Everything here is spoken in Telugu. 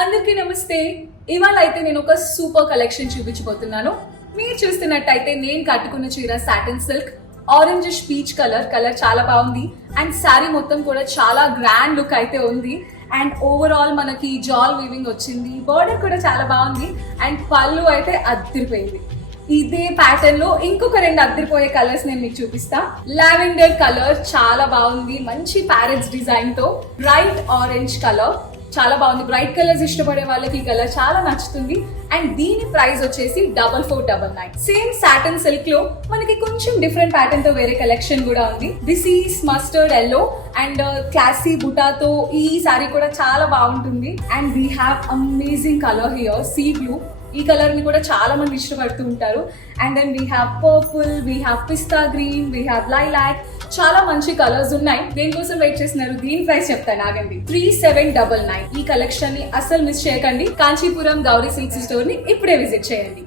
అందరికీ నమస్తే. ఇవాళ అయితే నేను ఒక సూపర్ కలెక్షన్ చూపించబోతున్నాను. మీరు చూస్తున్నట్టయితే నేను కట్టుకున్న చీర satin silk orange peach colour చాలా బాగుంది. అండ్ శారీ మొత్తం కూడా చాలా గ్రాండ్ లుక్ అయితే ఉంది. అండ్ ఓవరాల్ మనకి జాల్ వీవింగ్ వచ్చింది, బోర్డర్ కూడా చాలా బాగుంది. అండ్ పళ్ళు అయితే అద్దరిపోయింది. ఇదే ప్యాటర్న్ లో ఇంకొక రెండు అద్దరిపోయే కలర్స్ నేను మీకు చూపిస్తా. లావెండర్ కలర్ చాలా బాగుంది, మంచి ప్యారెట్స్ డిజైన్ తో. బ్రైట్ ఆరెంజ్ కలర్ చాలా బాగుంది. బ్రైట్ కలర్స్ ఇష్టపడే వాళ్ళకి ఈ కలర్ చాలా నచ్చుతుంది. అండ్ దీని ప్రైస్ వచ్చేసి 4499. సేమ్ సాటిన్ సిల్క్ లో మనకి కొంచెం డిఫరెంట్ ప్యాటర్న్ తో వేరే కలెక్షన్ కూడా ఉంది. This is mustard yellow and classy బుటాతో ఈ సారీ కూడా చాలా బాగుంటుంది. And we have amazing colour here, see blue. ఈ కలర్ ని కూడా చాలా మంది ఇష్టపడుతూ ఉంటారు. And then we have purple, we have pista green, we have lilac. చాలా మంచి కలర్స్ ఉన్నాయి. దేనికోసం వెయిట్ చేస్తున్నారు? దీని ప్రైస్ చెప్తాను ఆగండి. 3799. ఈ కలెక్షన్ ని అసలు మిస్ చేయకండి. కాంచీపురం గౌరీ సిల్క్ స్టోర్ ని ఇప్పుడే విజిట్ చేయండి.